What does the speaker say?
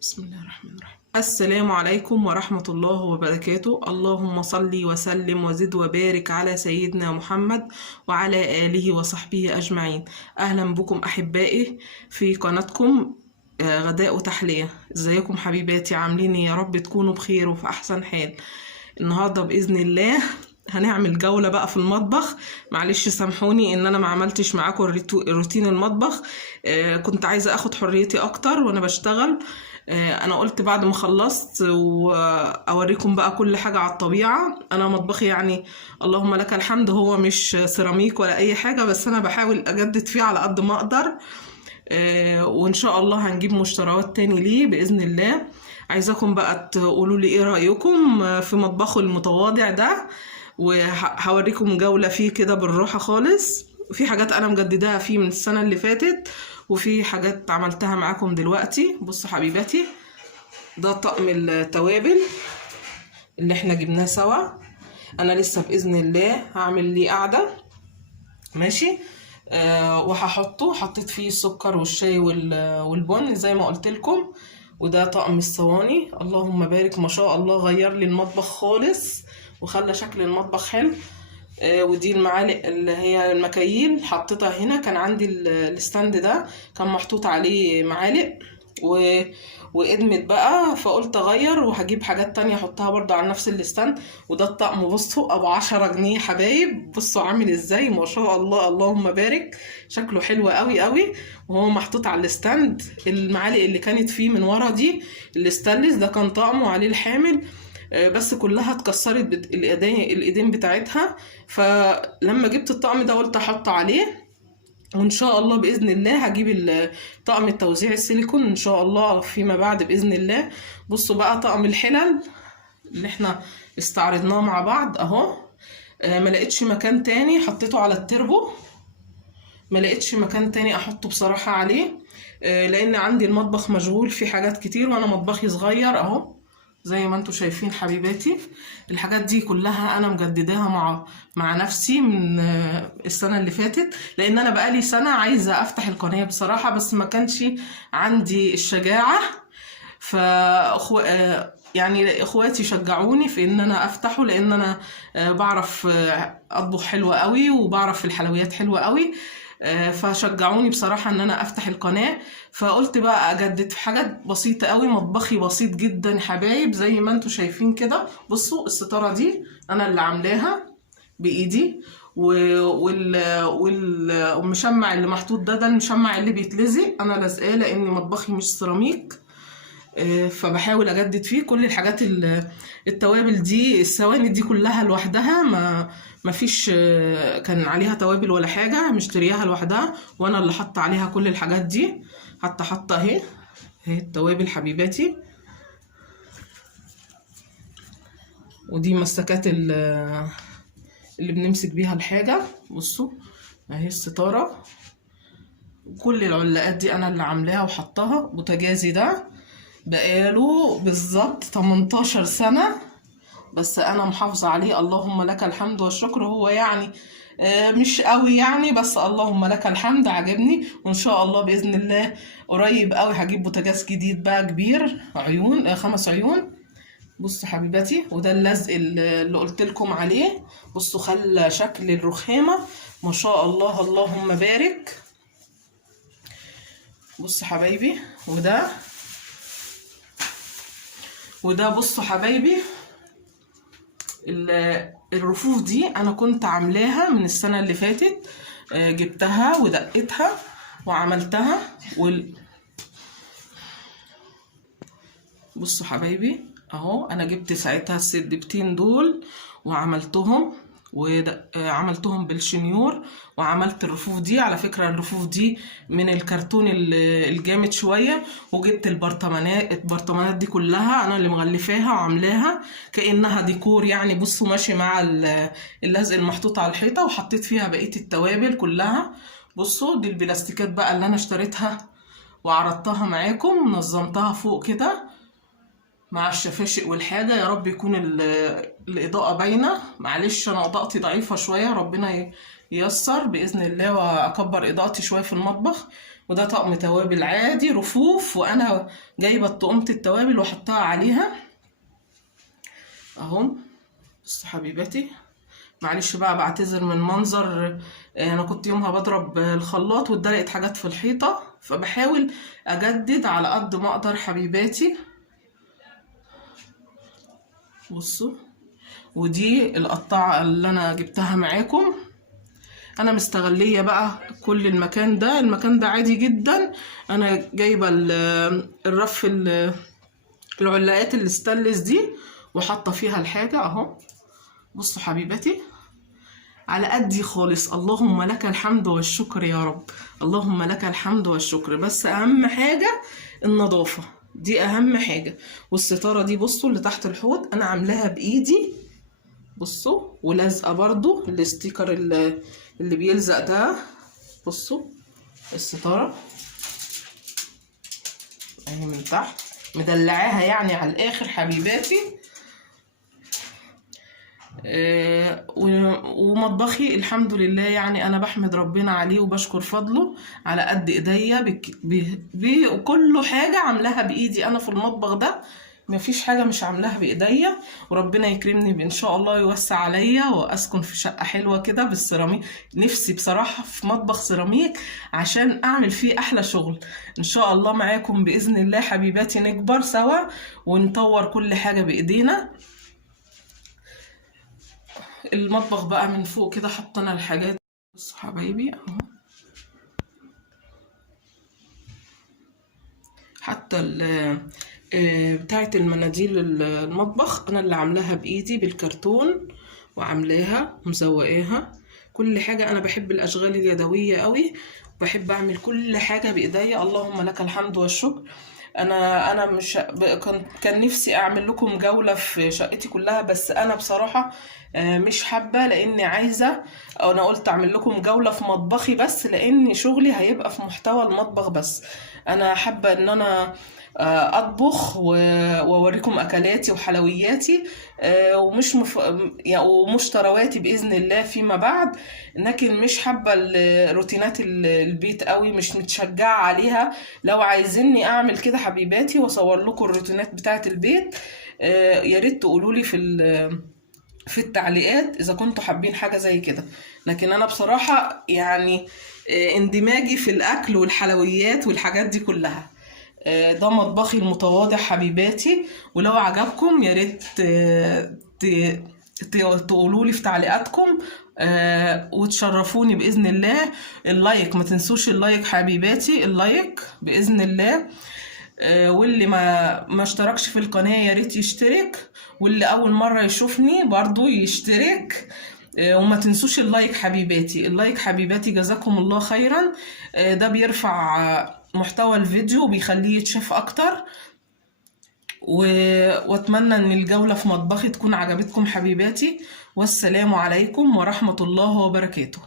بسم الله الرحمن الرحيم. السلام عليكم ورحمة الله وبركاته. اللهم صل وسلم وزد وبارك على سيدنا محمد وعلى آله وصحبه أجمعين. أهلا بكم أحبائي في قناتكم غداء وتحلية. ازيكم حبيباتي؟ عاملين يا رب تكونوا بخير وفي أحسن حال. النهاردة بإذن الله هنعمل جولة بقى في المطبخ. معلش سامحوني ان انا ما عملتش معاكم روتين المطبخ. كنت عايزة اخد حريتي اكتر وانا بشتغل. انا قلت بعد ما خلصت واوريكم بقى كل حاجة على الطبيعة. انا مطبخي يعني اللهم لك الحمد هو مش سيراميك ولا اي حاجة، بس انا بحاول اجدد فيه على قد ما اقدر. وان شاء الله هنجيب مشتريات تاني ليه باذن الله. عايزاكم بقى تقولوا لي ايه رأيكم في مطبخه المتواضع ده، وهوريكم جولة فيه كده بالراحة خالص. في حاجات انا مجدداها فيه من السنة اللي فاتت، وفي حاجات عملتها معاكم دلوقتي. بصوا حبيباتي، ده طقم التوابل اللي احنا جبناه سوا. انا لسه باذن الله هعمل ليه قعدة ماشي. وهحطه، حطيت فيه السكر والشاي والبن زي ما قلت لكم. وده طقم الصواني، اللهم بارك ما شاء الله، غير لي المطبخ خالص وخلى شكل المطبخ حلو. ودي المعالق اللي هي المكاييل، حطيتها هنا. كان عندي الستاند ده كان محطوط عليه معالق وادمت بقى، فقلت اغير وهجيب حاجات تانية احطها برضو على نفس الستاند. وده الطقم بصوا ابو 10 جنيه حبايب. بصوا عامل ازاي ما شاء الله، اللهم بارك. شكله حلو قوي قوي وهو محطوط على الستاند. المعالق اللي كانت فيه من ورا دي الستانلس ده كان طقمه عليه الحامل، بس كلها اتكسرت الايدين بتاعتها. فلما جبت الطقم ده قلت احط عليه، وان شاء الله باذن الله هجيب طقم التوزيع السيليكون ان شاء الله فيما بعد باذن الله. بصوا بقى طقم الحلل اللي احنا استعرضناه مع بعض اهو. ما لقيتش مكان تاني حطيته على التربو، ما لقيتش مكان تاني احطه بصراحة عليه، لان عندي المطبخ مشغول في حاجات كتير وانا مطبخي صغير اهو زي ما انتوا شايفين حبيباتي. الحاجات دي كلها انا مجدداها مع نفسي من السنة اللي فاتت، لان انا بقالي سنة عايزة افتح القناة بصراحة، بس ما كانش عندي الشجاعة. يعني اخواتي شجعوني في ان انا افتحه، لان انا بعرف اطبخ حلوة قوي وبعرف في الحلويات حلوة قوي. فشجعوني بصراحة ان انا افتح القناة. فقلت بقى اجدد في حاجات بسيطة قوي. مطبخي بسيط جدا يا حبايب زي ما انتوا شايفين كده. بصوا الستارة دي انا اللي عاملاها بايدي، والمشمع اللي محطوط ده المشمع اللي بيتلزق انا لازقاه، لان مطبخي مش سيراميك. فبحاول اجدد فيه كل الحاجات. التوابل دي السواني دي كلها لوحدها، ما فيش كان عليها توابل ولا حاجه، مشترياها لوحدها وانا اللي حاطه عليها كل الحاجات دي. حاطه اهي التوابل حبيباتي. ودي مسكات اللي بنمسك بيها الحاجه. بصوا اهي الستاره، كل العلاقات دي انا اللي عاملاها وحطها. بوتاجازي ده بقاله بالظبط 18 سنة، بس انا محافظة عليه اللهم لك الحمد والشكر. هو يعني مش قوي يعني، بس اللهم لك الحمد عجبني. وان شاء الله باذن الله قريب قوي هجيب بوتاجاز جديد بقى كبير عيون 5 عيون. بصوا حبيباتي، وده اللزق اللي قلت لكم عليه. بصوا خلى شكل الرخامة ما شاء الله اللهم بارك. بصوا حبايبي، وده بصوا حبايبي الرفوف دي انا كنت عاملاها من السنة اللي فاتت. جبتها ودقتها وعملتها بصوا حبايبي اهو. انا جبت ساعتها السدبتين دول وعملتهم بالشنيور، وعملت الرفوف دي. على فكرة الرفوف دي من الكرتون الجامد شوية. وجبت البرطمانات دي كلها انا اللي مغلفاها وعاملاها كأنها ديكور يعني. بصوا ماشي مع اللزق المحطوط على الحيطة، وحطيت فيها بقية التوابل كلها. بصوا دي البلاستيكات بقى اللي انا اشتريتها وعرضتها معاكم، نظمتها فوق كده مع الشفاشق والحاجة. يا رب يكون الإضاءة باينة. معلش أنا إضاءتي ضعيفة شوية، ربنا ييسر بإذن الله وأكبر إضاءتي شوية في المطبخ. وده طقم توابل عادي رفوف، وانا جايبه طقمة التوابل وحطها عليها اهو. بصوا حبيباتي، معلش بقى بعتذر من منظر، انا كنت يومها بضرب الخلاط واتدلقت حاجات في الحيطه، فبحاول اجدد على قد ما اقدر حبيباتي. بصوا، ودي القطاعه اللي انا جبتها معاكم. انا مستغليه بقى كل المكان ده عادي جدا. انا جايبه الرف العلاقات الاستانلس دي وحاطه فيها الحاجه اهو. بصوا حبيباتي، على قدي خالص. اللهم لك الحمد والشكر يا رب، اللهم لك الحمد والشكر. بس اهم حاجه النظافه، دي اهم حاجه. والستاره دي بصوا اللي تحت الحوض انا عاملاها بايدي، بصوا، ولازقه برضو الاستيكر اللي بيلزق ده. بصوا الستاره اهي من تحت مدلعاها يعني على الاخر حبيباتي. ومطبخي الحمد لله يعني انا بحمد ربنا عليه وبشكر فضله على قد ايديا. كل حاجه عاملاها بايدي انا في المطبخ ده، مفيش حاجه مش عاملاها بايديا. وربنا يكرمني بان شاء الله، يوسع عليا واسكن في شقه حلوه كده بالسيراميك. نفسي بصراحه في مطبخ سيراميك عشان اعمل فيه احلى شغل. ان شاء الله معاكم باذن الله حبيباتي، نكبر سوا ونطور كل حاجه بايدينا. المطبخ بقى من فوق كده حطينا الحاجات. بصوا حبايبي اهو، حتى بتاعه المناديل المطبخ انا اللي عاملاها بايدي بالكرتون، وعاملاها ومزوقاها. كل حاجه انا بحب الاشغال اليدويه قوي، بحب اعمل كل حاجه بايديا. اللهم لك الحمد والشكر. انا مش كان نفسي اعمل لكم جوله في شقتي كلها، بس انا بصراحه مش حابه، لاني عايزه، او انا قلت اعمل لكم جوله في مطبخي بس، لان شغلي هيبقى في محتوى المطبخ بس. انا حابه ان انا اطبخ واوريكم اكلاتي وحلوياتي، ومشترواتي باذن الله فيما بعد. لكن مش حابه روتينات البيت قوي، مش متشجعه عليها. لو عايزيني اعمل كده حبيباتي واصور لكم الروتينات بتاعه البيت، يا ريت تقولوا لي في التعليقات اذا كنتوا حابين حاجه زي كده. لكن انا بصراحه يعني اندماجي في الاكل والحلويات والحاجات دي كلها. ده مطبخي المتواضع حبيباتي. ولو عجبكم يا ريت تقولوا لي في تعليقاتكم، وتشرفوني باذن الله. اللايك ما تنسوش، اللايك حبيباتي، اللايك باذن الله. واللي ما اشتركش في القناه يا ريت يشترك، واللي اول مره يشوفني برضو يشترك. وما تنسوش اللايك حبيباتي، اللايك حبيباتي، جزاكم الله خيرا. ده بيرفع محتوى الفيديو وبيخليه يتشاف اكتر. واتمنى ان الجولة في مطبخي تكون عجبتكم حبيباتي. والسلام عليكم ورحمة الله وبركاته.